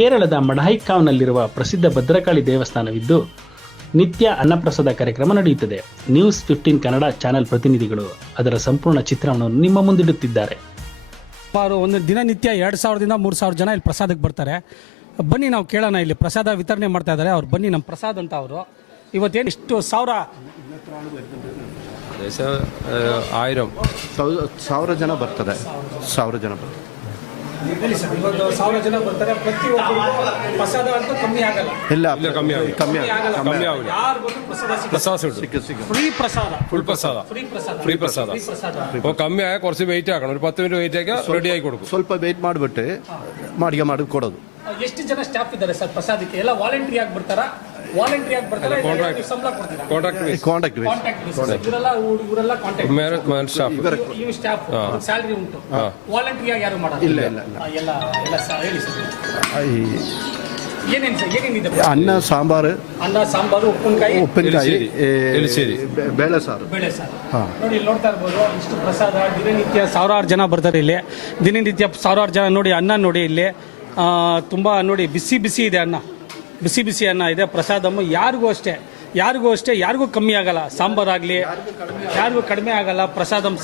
ಕೇರಳದ ಮಡಹೈಕಾವ್ನಲ್ಲಿರುವ ಪ್ರಸಿದ್ಧ ಭದ್ರಕಾಳಿ ದೇವಸ್ಥಾನವಿದ್ದು ನಿತ್ಯ ಅನ್ನಪ್ರಸಾದ ಕಾರ್ಯಕ್ರಮ ನಡೆಯುತ್ತದೆ. ನ್ಯೂಸ್ 15 ಕನ್ನಡ ಚಾನೆಲ್ ಪ್ರತಿನಿಧಿಗಳು ಅದರ ಸಂಪೂರ್ಣ ಚಿತ್ರಣವನ್ನು ನಿಮ್ಮ ಮುಂದಿಡುತ್ತಿದ್ದಾರೆ. ಸುಮಾರು ಒಂದು ದಿನನಿತ್ಯ 2000ದಿಂದ 3000 ಜನ ಇಲ್ಲಿ ಪ್ರಸಾದಕ್ಕೆ ಬರ್ತಾರೆ. ಬನ್ನಿ ನಾವು ಕೇಳೋಣ, ಇಲ್ಲಿ ಪ್ರಸಾದ ವಿತರಣೆ ಮಾಡ್ತಾ ಇದ್ದಾರೆ ಅವ್ರು. ಬನ್ನಿ, ನಮ್ಮ ಪ್ರಸಾದ್ ಅಂತ ಅವರು. ಇವತ್ತೇನು ಇಷ್ಟು ಸಾವಿರ ಜನ ಬರ್ತಾರೆ. 1000 ಜನ ಬರ್ತಾರೆ. ಇವತ್ತು 1000 ಜನ ಬರ್ತಾರೆ. ಪ್ರತಿಯೊಬ್ಬರು ಪ್ರಸಾದ ಅಂತೂ ಕಮ್ಮಿ ಆಗಲ್ಲ. ಇಲ್ಲ, ಕಮ್ಮಿ ಫ್ರೀ ಪ್ರಸಾದ, ഫുൾ പ്രസാദ. അപ്പോൾ കമ്മി ആയ കുറച്ച് വെയിറ്റ് ആക്കണം. ഒരു 10 മിനിറ്റ് വെയിറ്റ് ആക്കിയാൽ ರೆಡಿ ಆಗಿ ಕೊಡಬೇಕು. ಸ್ವಲ್ಪ ವೇಟ್ ಮಾಡಿಬಿಟ್ಟು ಮಾಡಿ ಕೊಡೋದು. ಎಷ್ಟು ಜನ ಸ್ಟಾಫ್ ಇದ್ದಾರೆ ಸರ್ ಪ್ರಸಾದಕ್ಕೆ? ಎಲ್ಲ ವಾಲಂಟ್ರಿ ಆಗಿ ಬರ್ತಾರಾ? ಸಂಬಳ ಕೊಡ್ತೀರಾ? ಕಾಂಟ್ಯಾಕ್ಟ್ ಇವರೆಲ್ಲ ಕಾಂಟ್ಯಾಕ್ಟ್ ಸ್ಟಾಫ್, ಇವು ಸ್ಟಾಫ್, ಸ್ಯಾಲರಿ ಉಂಟು. ವಾಲಂಟ್ರಿ ಆಗಿ ಯಾರು ಮಾಡೋದು? ಇಲ್ಲ. ಎಲ್ಲ ಹೇಳಿ ಸರ್. ಏನೇನು ಸರ್, ಏನೇನಿದೆ? ಅನ್ನ ಸಾಂಬಾರು, ಉಪ್ಪಿನಕಾಯಿ, ಬೇಳೆ ಸಾರು. ನೋಡಿ, ಇಲ್ಲಿ ನೋಡ್ತಾ ಇರ್ಬೋದು. ಇಷ್ಟು ಪ್ರಸಾದ. ದಿನನಿತ್ಯ ಸಾವಿರಾರು ಜನ ಬರ್ತಾರೆ ಇಲ್ಲಿ. ದಿನನಿತ್ಯ ಸಾವಿರಾರು ಜನ. ನೋಡಿ ಅನ್ನ ನೋಡಿ ಇಲ್ಲಿ ತುಂಬಾ ನೋಡಿ ಬಿಸಿ ಇದೆ ಅನ್ನ. ಬಿಸಿ ಅನ್ನ ಇದೆ. ಪ್ರಸಾದಮ್ಮ ಯಾರಿಗೂ ಅಷ್ಟೇ ಯಾರಿಗೂ ಕಮ್ಮಿ ಆಗಲ್ಲ. ಸಾಂಬಾರಾಗಲಿ ಯಾರಿಗೂ ಕಡಿಮೆ ಆಗಲ್ಲ. ಪ್ರಸಾದಂ